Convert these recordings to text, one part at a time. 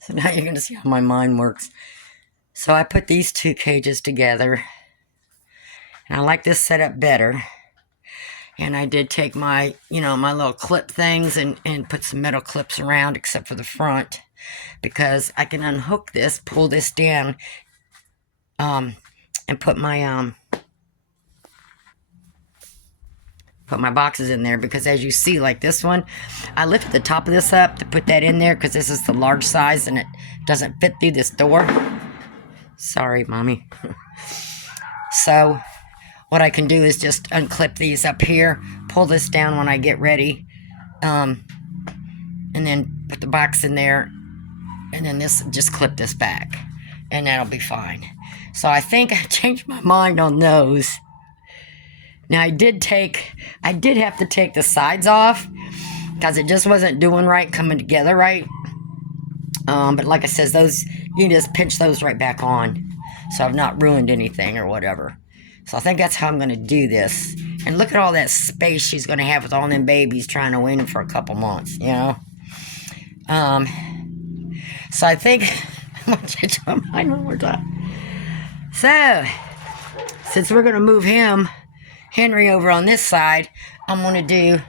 So now you're going to see how my mind works. So I put these two cages together. And I like this setup better. And I did take my, my little clip things and put some metal clips around except for the front. Because I can unhook this, pull this down, and put my boxes in there. Because as you see, like this one, I lifted the top of this up to put that in there because this is the large size and it doesn't fit through this door. Sorry, Mommy. So what I can do is just unclip these up here, pull this down when I get ready, and then put the box in there, and then just clip this back, and that'll be fine. So I think I changed my mind on those. Now I did have to take the sides off because it just wasn't doing right, coming together right. But like I said, those, you can just pinch those right back on. So I've not ruined anything or whatever. So I think that's how I'm going to do this. And look at all that space she's going to have with all them babies trying to wean them for a couple months, So I think I'm going to change my mind one more time. So, since we're going to move Henry over on this side, I'm going to do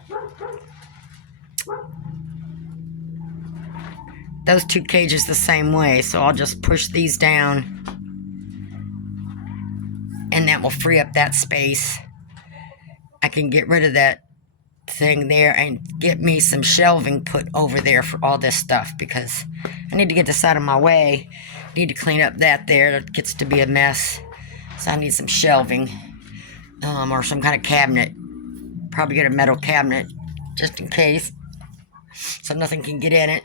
those two cages the same way. So I'll just push these down. And that will free up that space. I can get rid of that thing there and get me some shelving put over there for all this stuff because I need to get this out of my way. I need to clean up that there. It gets to be a mess. So I need some shelving or some kind of cabinet. Probably get a metal cabinet just in case so nothing can get in it.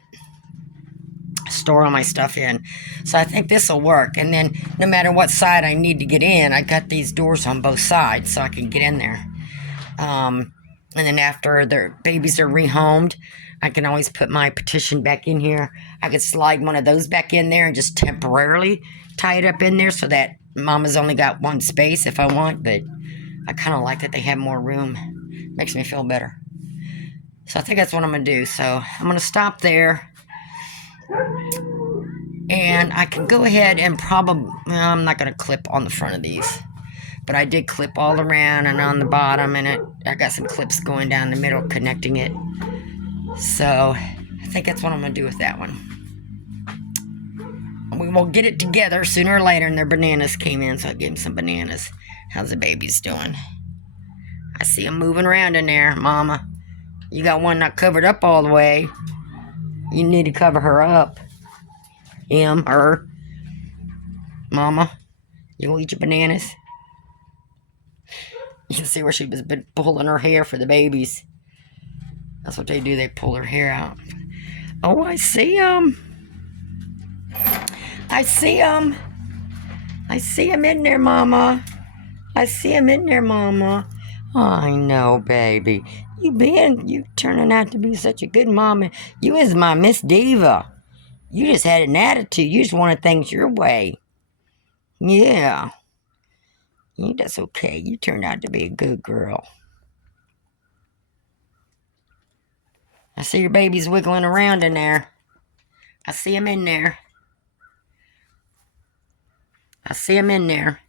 Store all my stuff in. So I think this will work. And then no matter what side I need to get in, I got these doors on both sides so I can get in there. And then after the babies are rehomed, I can always put my petition back in here. I could slide one of those back in there and just temporarily tie it up in there so that Mama's only got one space if I want, but I kind of like that they have more room. Makes me feel better. So I think that's what I'm going to do. So I'm going to stop there. And I can go ahead and probably, I'm not going to clip on the front of these. But I did clip all around and on the bottom. And I got some clips going down the middle connecting it. So I think that's what I'm going to do with that one. We will get it together sooner or later. And their bananas came in, so I gave them some bananas. How's the babies doing? I see them moving around in there, Mama. You got one not covered up all the way. You need to cover her up. Him, her. Mama, you gonna eat your bananas? You can see where she was been pulling her hair for the babies. That's what they do, they pull her hair out. Oh, I see them. I see them. I see them in there, Mama. I see them in there, Mama. I know, baby. You turning out to be such a good mama. You is my Miss Diva. You just had an attitude. You just wanted things your way. Yeah. That's okay. You turned out to be a good girl. I see your babies wiggling around in there. I see them in there. I see them in there.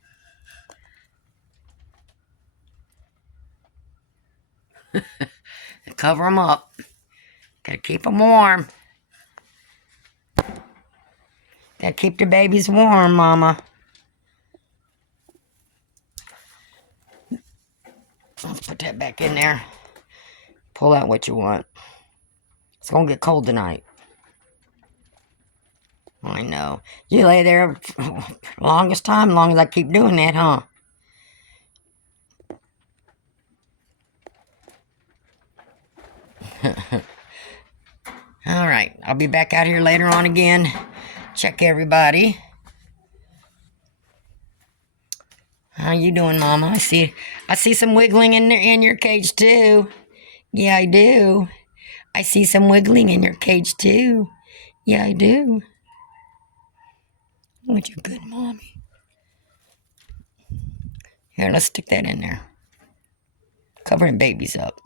Cover them up. Gotta keep them warm. Gotta keep the babies warm, Mama. Let's put that back in there. Pull out what you want. It's gonna get cold tonight. I know. You lay there longest time, long as I keep doing that, huh? All right. I'll be back out here later on again. Check everybody. How you doing, Mama? I see some wiggling in your cage too. Yeah, I do. I see some wiggling in your cage too. Yeah, I do. Aren't you good, Mommy? Here, let's stick that in there. Covering babies up.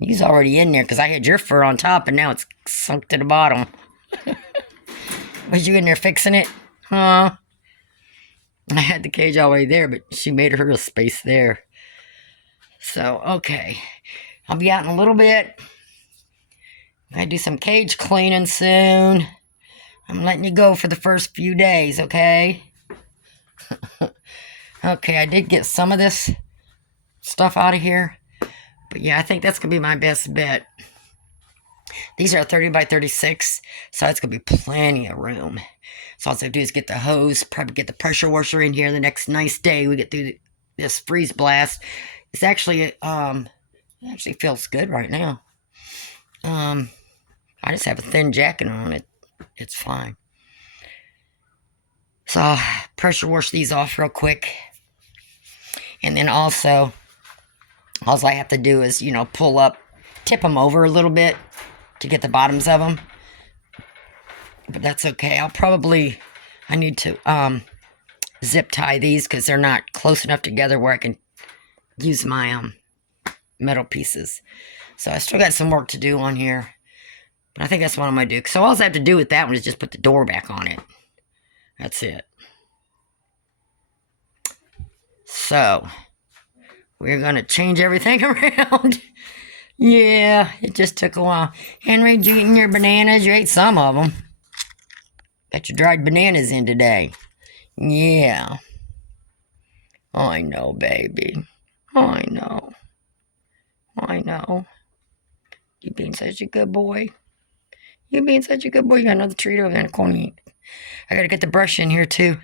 He's already in there because I had your fur on top and now it's sunk to the bottom. Was you in there fixing it? Huh? I had the cage all the way there, but she made her a space there. So, okay. I'll be out in a little bit. I gotta do some cage cleaning soon. I'm letting you go for the first few days, okay? Okay, I did get some of this stuff out of here. But yeah, I think that's going to be my best bet. These are 30 by 36, so it's going to be plenty of room. So all I have to do is get the hose, probably get the pressure washer in here the next nice day we get through this freeze blast. It's actually, it actually feels good right now. I just have a thin jacket on it. It's fine. So I'll pressure wash these off real quick. And then also, all I have to do is, you know, pull up, tip them over a little bit to get the bottoms of them. But that's okay. I need to zip tie these because they're not close enough together where I can use my metal pieces. So I still got some work to do on here. But I think that's what I'm going to do. So all I have to do with that one is just put the door back on it. That's it. So, we're going to change everything around. Yeah, it just took a while. Henry, did you eat your bananas? You ate some of them. Got your dried bananas in today. Yeah. I know, baby. I know. I know. You being such a good boy. You being such a good boy. You got another treat over there in the corner. I got to get the brush in here, too.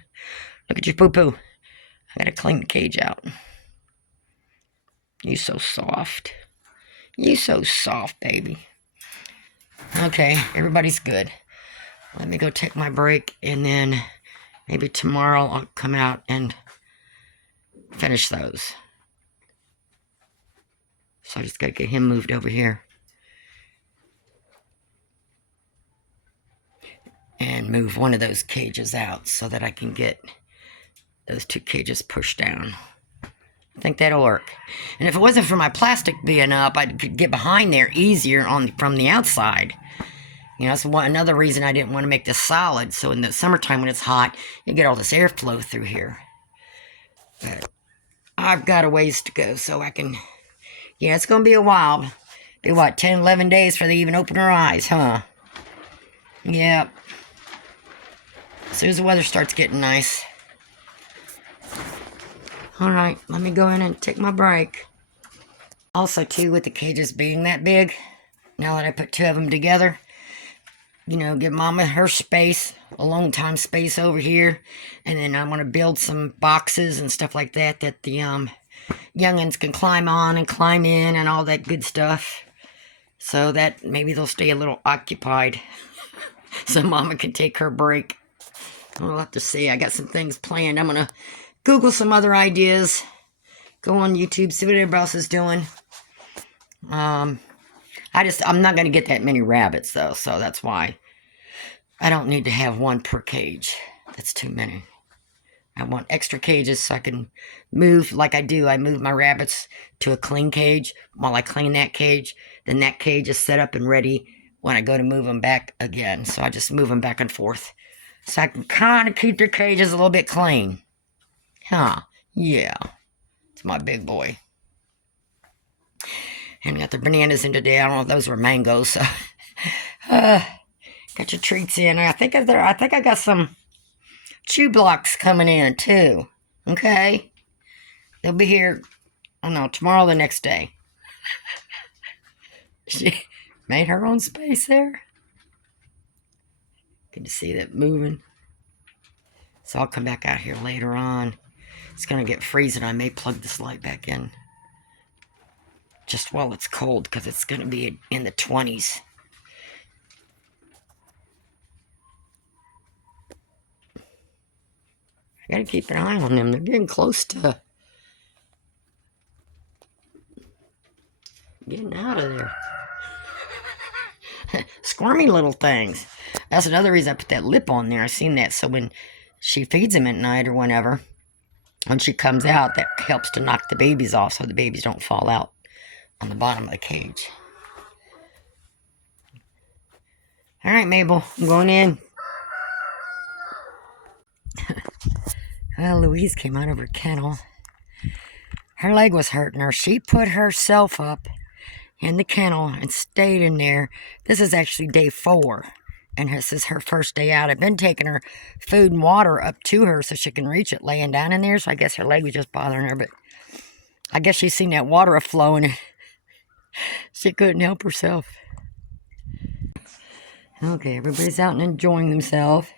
Look at your poo-poo. I got to clean the cage out. You so soft. You so soft, baby. Okay, everybody's good. Let me go take my break, and then maybe tomorrow I'll come out and finish those. So I just got to get him moved over here. And move one of those cages out so that I can get those two cages pushed down. I think that'll work. And if it wasn't for my plastic being up, I could get behind there easier from the outside. You know, that's another reason I didn't want to make this solid. So in the summertime when it's hot, you get all this airflow through here. But I've got a ways to go so I can... Yeah, it's going to be a while. Be what, 10, 11 days for they even open their eyes, huh? Yep. As soon as the weather starts getting nice. Alright, let me go in and take my break. Also, too, with the cages being that big, now that I put two of them together, you know, give Mama her space, a long time space over here, and then I want to build some boxes and stuff like that the youngins can climb on and climb in and all that good stuff. So that maybe they'll stay a little occupied so Mama can take her break. We'll have to see. I got some things planned. I'm going to Google some other ideas. Go on YouTube, see what everybody else is doing. I'm not going to get that many rabbits, though, so that's why I don't need to have one per cage. That's too many. I want extra cages so I can move like I do. I move my rabbits to a clean cage. While I clean that cage, then that cage is set up and ready when I go to move them back again. So I just move them back and forth. So I can kind of keep their cages a little bit clean. Huh. Yeah. It's my big boy. And got the bananas in today. I don't know if those were mangoes. So. Got your treats in. I think I got some chew blocks coming in too. Okay? They'll be here, I don't know, tomorrow or the next day. She made her own space there. Good to see that moving. So I'll come back out here later on. It's going to get freezing. I may plug this light back in just while it's cold because it's going to be in the 20s. I got to keep an eye on them. They're getting close to getting out of there. Squirmy little things. That's another reason I put that lip on there. I seen that so when she feeds them at night or whenever, when she comes out, that helps to knock the babies off so the babies don't fall out on the bottom of the cage. All right, Mabel, I'm going in. Well, Louise came out of her kennel. Her leg was hurting her. She put herself up in the kennel and stayed in there. This is actually day 4, and this is her first day out. I've been taking her food and water up to her so she can reach it laying down in there, so I guess her leg was just bothering her, but I guess she's seen that water flowing and she couldn't help herself. Okay, everybody's out and enjoying themselves.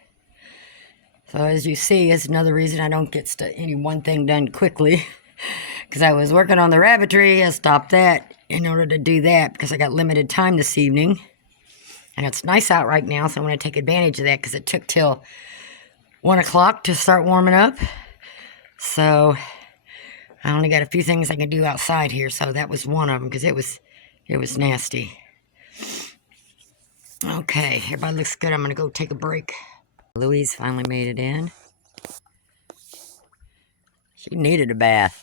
So as you see, it's another reason I don't get any one thing done quickly. Because I was working on the rabbitry, I stopped that in order to do that because I got limited time this evening. And it's nice out right now, so I'm going to take advantage of that because it took till 1 o'clock to start warming up. So I only got a few things I can do outside here, so that was one of them because it was nasty. Okay, everybody looks good. I'm going to go take a break. Louise finally made it in. She needed a bath.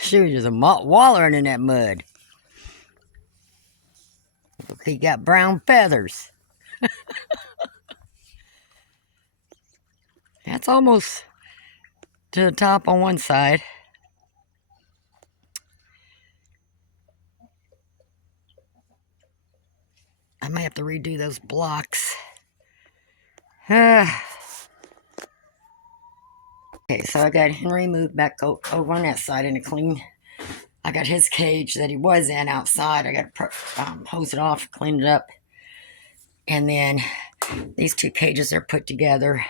She was just wallowing in that mud. Look, he got brown feathers. That's almost to the top on one side. I might have to redo those blocks. Okay, so I got Henry moved back over on that side in a clean. I got his cage that he was in outside. I got to hose it off, clean it up. And then these 2 cages are put together.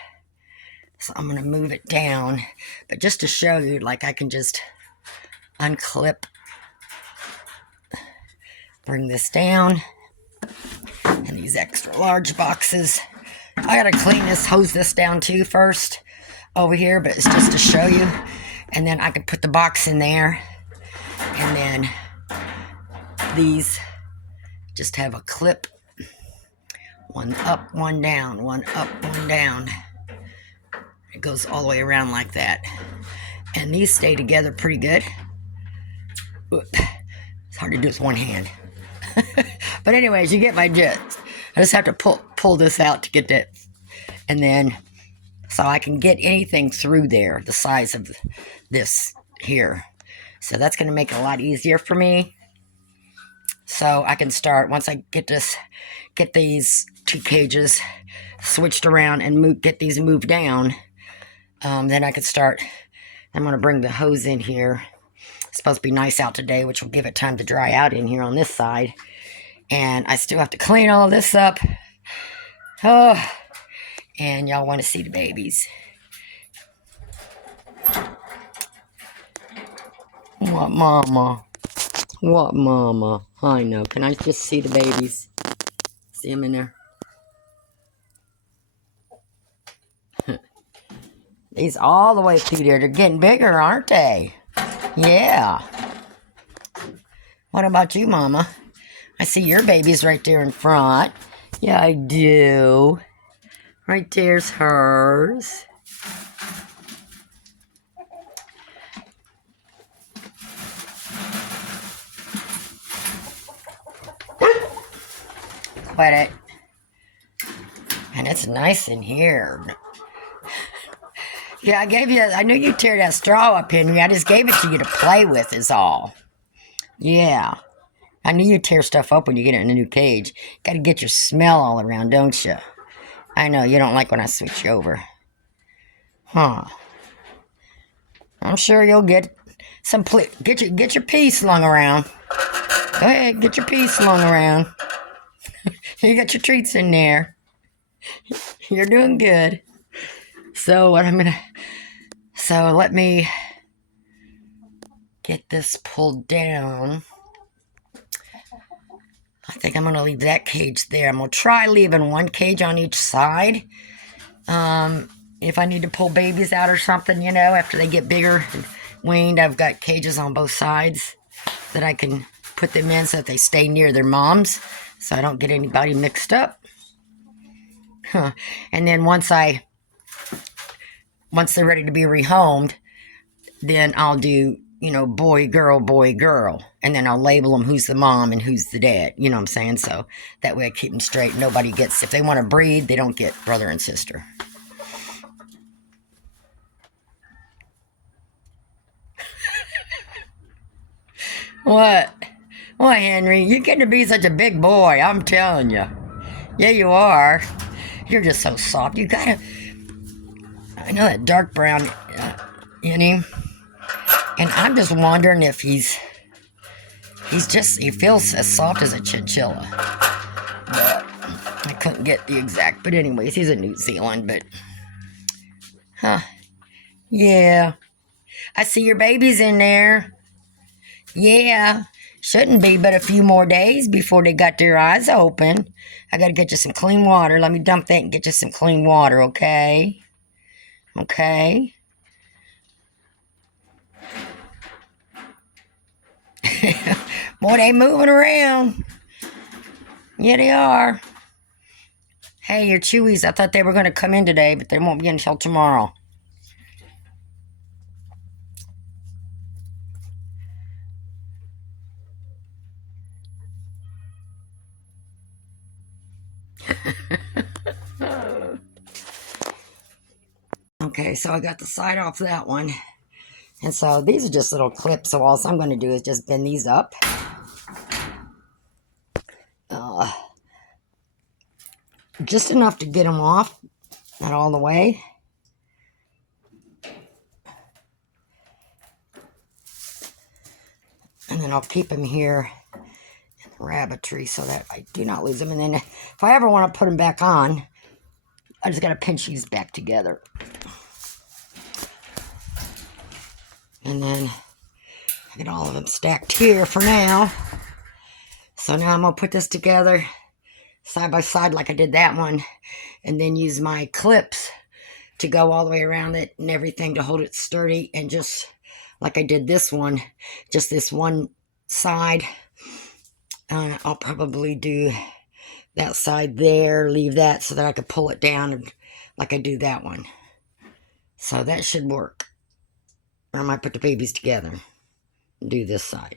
So I'm going to move it down. But just to show you, like I can just unclip, bring this down. And these extra large boxes. I got to clean this, hose this down too first over here, but it's just to show you. And then I can put the box in there. And then these just have a clip. One up, one down, one up, one down. It goes all the way around like that. And these stay together pretty good. It's hard to do with one hand. But anyways, you get my gist. I just have to pull this out to get that. And then, so I can get anything through there, the size of this here. So that's going to make it a lot easier for me. So I can start, once I get these 2 cages switched around and get these moved down, then I can start. I'm going to bring the hose in here. It's supposed to be nice out today, which will give it time to dry out in here on this side. And I still have to clean all this up. Oh, and y'all want to see the babies. What, mama? What, mama? I know. Can I just see the babies? See them in there? These all the way through there. They're getting bigger, aren't they? Yeah. What about you, mama? I see your baby's right there in front. Yeah, I do. Right there's hers. Quit it. And it's nice in here. Yeah, I knew you'd tear that straw up, Henry. I just gave it to you to play with is all. Yeah. I knew you'd tear stuff up when you get it in a new cage. Got to get your smell all around, don't you? I know, you don't like when I switch you over. Huh. I'm sure you'll get some get your pee slung around. Go ahead, get your pee slung around. You got your treats in there. You're doing good. So let me get this pulled down. I think I'm going to leave that cage there. I'm going to try leaving 1 cage on each side. If I need to pull babies out or something, after they get bigger and weaned, I've got cages on both sides that I can put them in so that they stay near their moms so I don't get anybody mixed up. And then once they're ready to be rehomed, then I'll do, boy, girl. And then I'll label them who's the mom and who's the dad. You know what I'm saying? So that way I keep them straight. Nobody gets, if they want to breed, they don't get brother and sister. What? Why, Henry? You're getting to be such a big boy, I'm telling you. Yeah, you are. You're just so soft. You gotta... I know that dark brown in him. And I'm just wondering if he feels as soft as a chinchilla. But I couldn't get the exact. But anyways, he's a New Zealand, but... Huh. Yeah. I see your babies in there. Yeah. Shouldn't be but a few more days before they got their eyes open. I gotta get you some clean water. Let me dump that and get you some clean water, okay? Okay? Boy, they moving around. Yeah, they are. Hey, your chewies, I thought they were going to come in today, but they won't be until tomorrow. Okay, so I got the side off that one. And so these are just little clips, so all I'm going to do is just bend these up. Just enough to get them off, not all the way. And then I'll keep them here in the rabbitry so that I do not lose them. And then if I ever want to put them back on, I just got to pinch these back together. And then I get all of them stacked here for now. So now I'm going to put this together side by side like I did that one. And then use my clips to go all the way around it and everything to hold it sturdy. And just like I did this one, just this one side. I'll probably do that side there, leave that so that I could pull it down like I do that one. So that should work. Or I might put the babies together and do this side.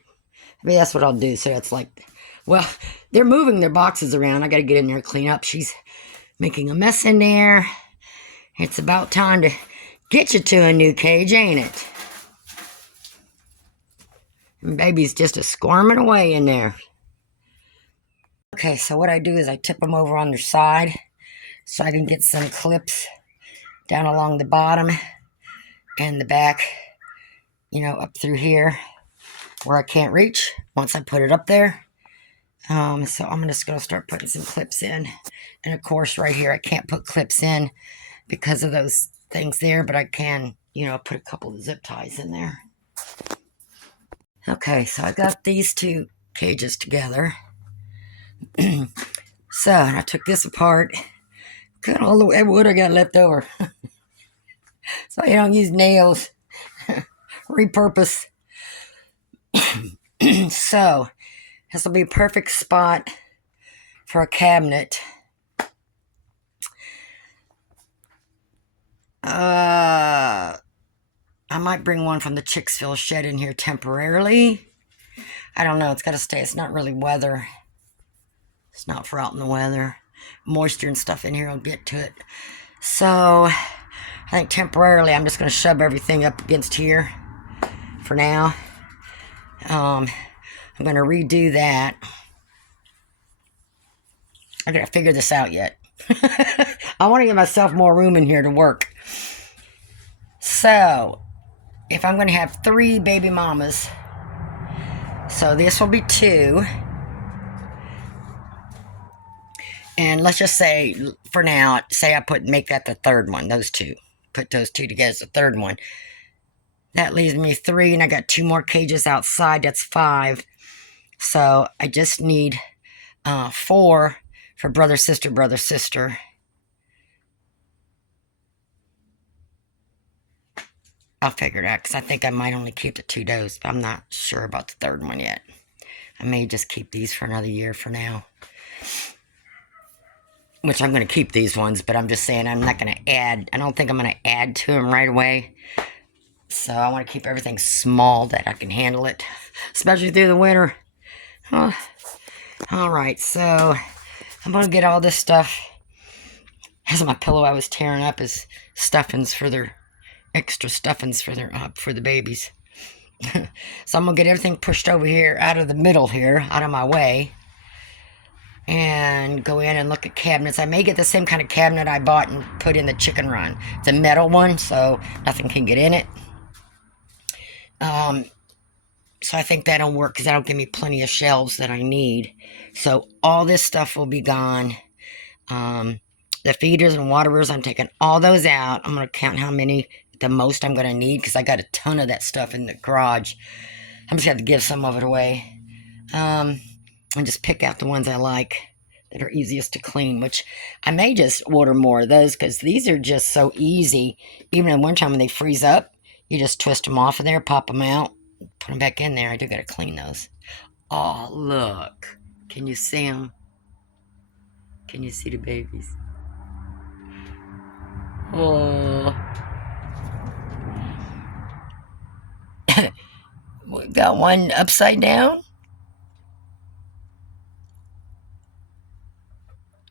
Maybe that's what I'll do. So it's like, well, they're moving their boxes around. I got to get in there and clean up. She's making a mess in there. It's about time to get you to a new cage, ain't it? And baby's just a squirming away in there. Okay, so what I do is I tip them over on their side so I can get some clips down along the bottom and the back, you know, up through here where I can't reach once I put it up there. So I'm just going to start putting some clips in. And of course, right here, I can't put clips in because of those things there, but I can, you know, put a couple of zip ties in there. Okay, so I got these two cages together. So I took this apart. Cut all the wood I got left over. So you don't use nails. Repurpose. So this will be a perfect spot for a cabinet. I might bring one from the Chicksville shed in here temporarily. I don't know. It's got to stay. It's not really weather. It's not for out in the weather. Moisture and stuff in here will get to it. So I think temporarily I'm just going to shove everything up against here for now. I'm going to redo that. I got to figure this out yet. I want to give myself more room in here to work. So if I'm going to have 3 baby mamas, so this will be 2. And let's just say, for now, say I make that the 3rd one, those 2. Put those 2 together as the 3rd one. That leaves me 3, and I got 2 more cages outside, that's 5. So I just need 4 for brother, sister, brother, sister. I'll figure it out, because I think I might only keep the 2 does, but I'm not sure about the 3rd one yet. I may just keep these for another year for now. Which I'm going to keep these ones, but I'm just saying I'm not going to add. I don't think I'm going to add to them right away. So I want to keep everything small that I can handle it, especially through the winter. Oh. All right, so I'm going to get all this stuff. As my pillow I was tearing up is stuffings for their extra stuffings for the babies. So I'm going to get everything pushed over here, out of the middle here, out of my way. And go in and look at cabinets. I may get the same kind of cabinet I bought and put in the chicken run. It's a metal one, so nothing can get in it. So I think that'll work because that'll give me plenty of shelves that I need. So all this stuff will be gone. The feeders and waterers, I'm taking all those out. I'm going to count how many the most I'm going to need because I got a ton of that stuff in the garage. I'm just going to have to give some of it away. And just pick out the ones I like that are easiest to clean, which I may just order more of those because these are just so easy. Even in wintertime when they freeze up, you just twist them off of there, pop them out, put them back in there. I do got to clean those. Oh, look. Can you see them? Can you see the babies? Oh. We got one upside down.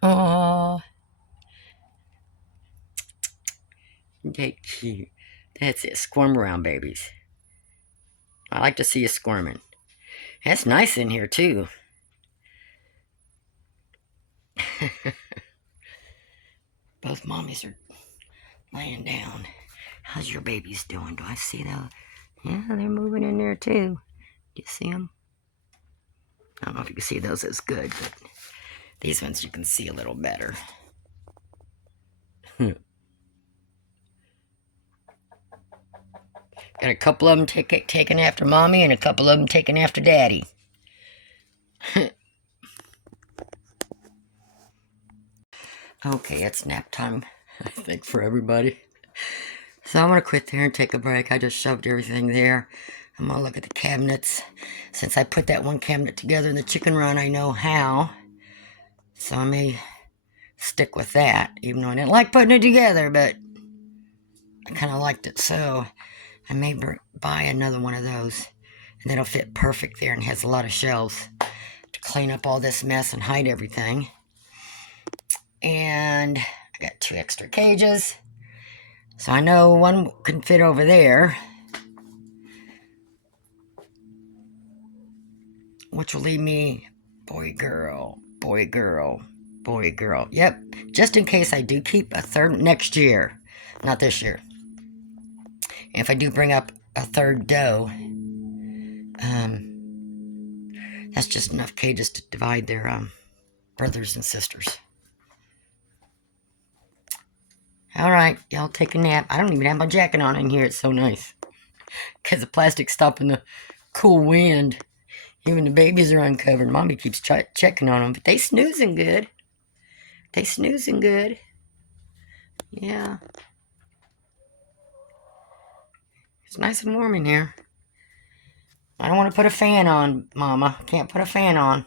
Oh. Okay, cute. That's it. Squirm around, babies. I like to see you squirming. It's nice in here, too. Both mommies are laying down. How's your babies doing? Do I see them? Yeah, they're moving in there, too. Do you see them? I don't know if you can see those as good, but these ones you can see a little better. Got a couple of them taking after mommy and a couple of them taking after daddy. Okay, it's nap time, I think, for everybody. So I'm going to quit there and take a break. I just shoved everything there. I'm going to look at the cabinets. Since I put that one cabinet together in the chicken run, I know how. So I may stick with that, even though I didn't like putting it together, but I kind of liked it. So I may buy another one of those, and it'll fit perfect there and has a lot of shelves to clean up all this mess and hide everything. And I got 2 extra cages. So I know one can fit over there, which will leave me boy, girl, boy, girl, boy, girl. Yep, just in case I do keep a third next year, not this year. If I do bring up a third doe, that's just enough cages to divide their brothers and sisters. All right, y'all take a nap. I don't even have my jacket on in here. It's so nice. Because the plastic's stopping the cool wind. Even the babies are uncovered. Mommy keeps checking on them. But they snoozing good. They snoozing good. Yeah. It's nice and warm in here. I don't want to put a fan on, Mama. Can't put a fan on.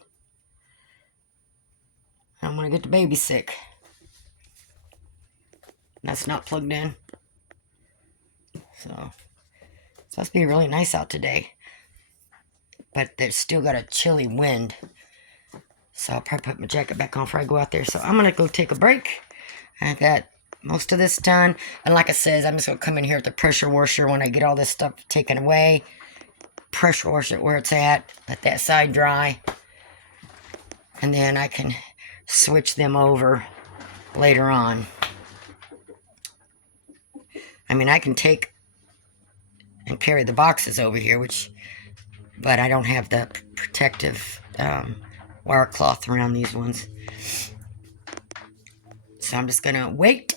I don't want to get the baby sick. That's not plugged in. So, it's supposed to be really nice out today. But there's still got a chilly wind. So I'll probably put my jacket back on before I go out there. So I'm going to go take a break. I got most of this done. And like I said, I'm just going to come in here with the pressure washer when I get all this stuff taken away. Pressure wash it where it's at. Let that side dry. And then I can switch them over later on. I mean, I can take and carry the boxes over here, but I don't have the protective wire cloth around these ones. So I'm just going to wait